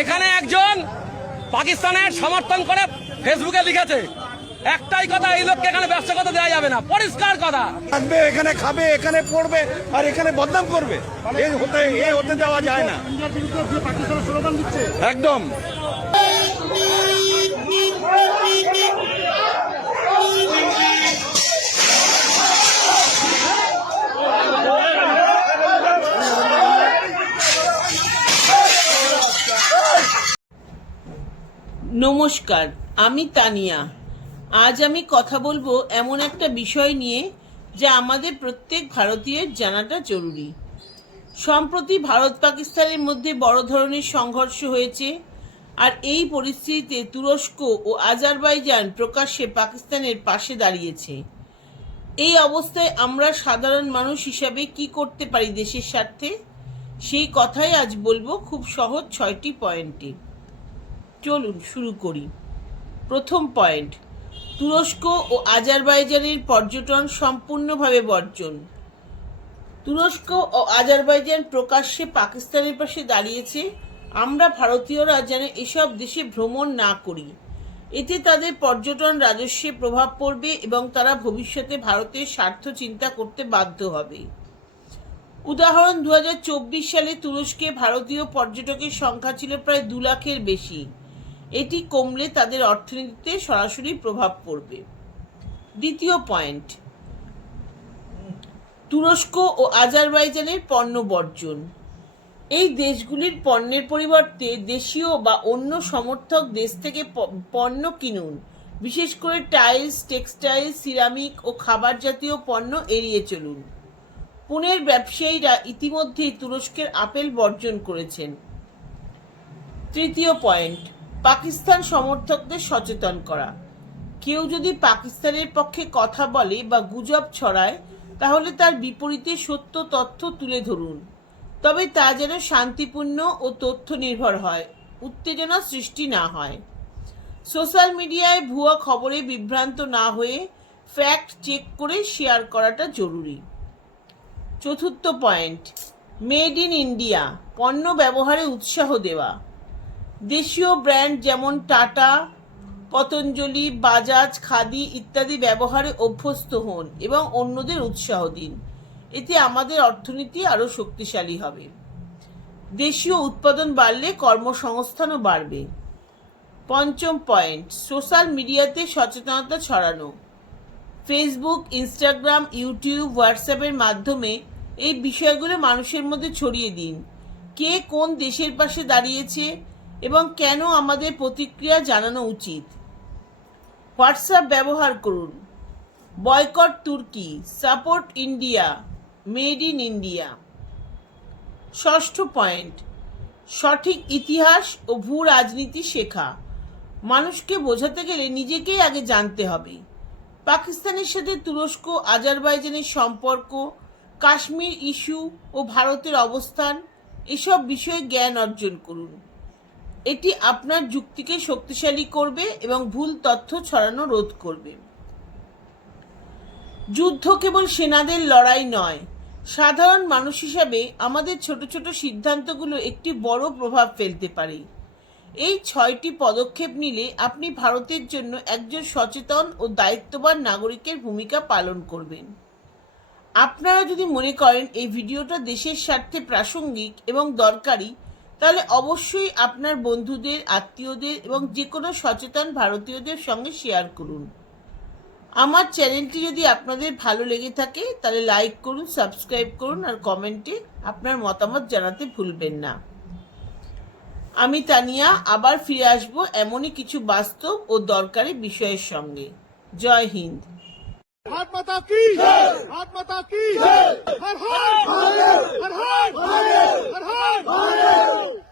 এখানে একজন পাকিস্তানের সমর্থন করে ফেসবুকে লিখেছে, একটাই কথা, এই লোককে এখানে ব্যবসা করতে দেওয়া যাবে না, পরিষ্কার কথা। থাকবে এখানে, খাবে এখানে, পড়বে আর এখানে বদনাম করবে, এই হতে দেওয়া যায় না একদম। নমস্কার, আমি তানিয়া। আজ আমি কথা বলবো এমন একটা বিষয় নিয়ে যা আমাদের প্রত্যেক ভারতীয়ের জানাটা জরুরি। সম্প্রতি ভারত পাকিস্তানের মধ্যে বড় ধরনের সংঘর্ষ হয়েছে, আর এই পরিস্থিতিতে তুরস্ক ও আজারবাইজান প্রকাশ্যে পাকিস্তানের পাশে দাঁড়িয়েছে। এই অবস্থায় আমরা সাধারণ মানুষ হিসাবে কি করতে পারি দেশের স্বার্থে, সেই কথাই আজ বলবো খুব সহজ 6টি পয়েন্টে। চলুন শুরু করি। প্রথম পয়েন্ট, তুরস্ক ও আজারবাইজানের পর্যটন সম্পূর্ণভাবে বর্জন। তুরস্ক ও আজারবাইজান প্রকাশ্যে পাকিস্তানের পাশে দাঁড়িয়েছে। আমরা ভারতীয়রা যেন এসব দেশে ভ্রমণ না করি, এতে তাদের পর্যটন রাজস্বে প্রভাব পড়বে এবং তারা ভবিষ্যতে ভারতের স্বার্থ চিন্তা করতে বাধ্য হবে। উদাহরণ, 2024 সালে তুরস্কে ভারতীয় পর্যটকের সংখ্যা ছিল প্রায় 2 লাখের বেশি। এটি কমলে তাদের অর্থনীতিতে সরাসরি প্রভাব পড়বে। দ্বিতীয় পয়েন্ট, তুরস্ক ও আজারবাইজানের পণ্য বর্জন। এই দেশগুলির পণ্যের পরিবর্তে দেশীয় বা অন্য সমর্থক দেশ থেকে পণ্য কিনুন। বিশেষ করে টাইলস, টেক্সটাইল, সিরামিক ও খাবার জাতীয় পণ্য এড়িয়ে চলুন। পুনের ব্যবসায়ীরা ইতিমধ্যেই তুরস্কের আপেল বর্জন করেছেন। তৃতীয় পয়েন্ট, পাকিস্তান সমর্থকদের সচেতন করা। কেউ যদি পাকিস্তানের পক্ষে কথা বলে বা গুজব ছড়ায়, তাহলে তার বিপরীতে সত্য তথ্য তুলে ধরুন, তবে তা যেন শান্তিপূর্ণ ও তথ্য নির্ভর হয়, উত্তেজনা সৃষ্টি না হয়। সোশ্যাল মিডিয়ায় ভুয়া খবরে বিভ্রান্ত না হয়ে ফ্যাক্ট চেক করে শেয়ার করাটা জরুরি। চতুর্থ পয়েন্ট, মেড ইন ইন্ডিয়া পণ্য ব্যবহারে উৎসাহ দেওয়া। দেশীয় ব্র্যান্ড যেমন টাটা, পতঞ্জলি, বাজাজ, খাদি ইত্যাদি ব্যবহারে অভ্যস্ত হন এবং অন্যদের উৎসাহ দিন। এতে আমাদের অর্থনীতি আরও শক্তিশালী হবে। দেশীয় উৎপাদন বাড়লে কর্মসংস্থানও বাড়বে। পঞ্চম পয়েন্ট, সোশ্যাল মিডিয়াতে সচেতনতা ছড়ানো। ফেসবুক, ইনস্টাগ্রাম, ইউটিউব, হোয়াটসঅ্যাপের মাধ্যমে এই বিষয়গুলো মানুষের মধ্যে ছড়িয়ে দিন। কে কোন দেশের পাশে দাঁড়িয়েছে এবং কেন আমাদের প্রতিক্রিয়া জানানো উচিত। হোয়াটসঅ্যাপ ব্যবহার করুন। বয়কট তুর্কি, support India, made in India. ষষ্ঠ পয়েন্ট, সঠিক ইতিহাস ও ভূ রাজনীতি শেখা। মানুষকে বোঝাতে গেলে নিজেকেই আগে জানতে হবে। পাকিস্তানের সাথে তুরস্ক আজারবাইজানের সম্পর্ক, কাশ্মীর ইস্যু ও ভারতের অবস্থান, এসব বিষয়ে জ্ঞান অর্জন করুন। এটি আপনার যুক্তিকে শক্তিশালী করবে এবং ভুল তথ্য ছড়ানো রোধ করবে। যুদ্ধ কেবল সেনাদের লড়াই নয়, সাধারণ মানুষ হিসাবে আমাদের ছোট ছোট সিদ্ধান্তগুলো একটি বড় প্রভাব ফেলতে পারে। এই 6টি পদক্ষেপ নিলে আপনি ভারতের জন্য একজন সচেতন ও দায়িত্ববান নাগরিকের ভূমিকা পালন করবেন। আপনারা যদি মনে করেন এই ভিডিওটা দেশের স্বার্থে প্রাসঙ্গিক এবং দরকারি, তাহলে অবশ্যই আপনার বন্ধুদের, আত্মীয়দের এবং যে কোনো সচেতন ভারতীয়দের সঙ্গে শেয়ার করুন। আমার চ্যানেলটি যদি আপনাদের ভালো লেগে থাকে তাহলে লাইক করুন, সাবস্ক্রাইব করুন আর কমেন্টে আপনার মতামত জানাতে ভুলবেন না। আমি তানিয়া আবার ফিরে আসব এমনই কিছু বাস্তব ও দরকারি বিষয়ের সঙ্গে। জয় হিন্দ। भारत माता की जय, भारत माता की जय, हर हर महादेव, हर हर महादेव, हर हर महादेव।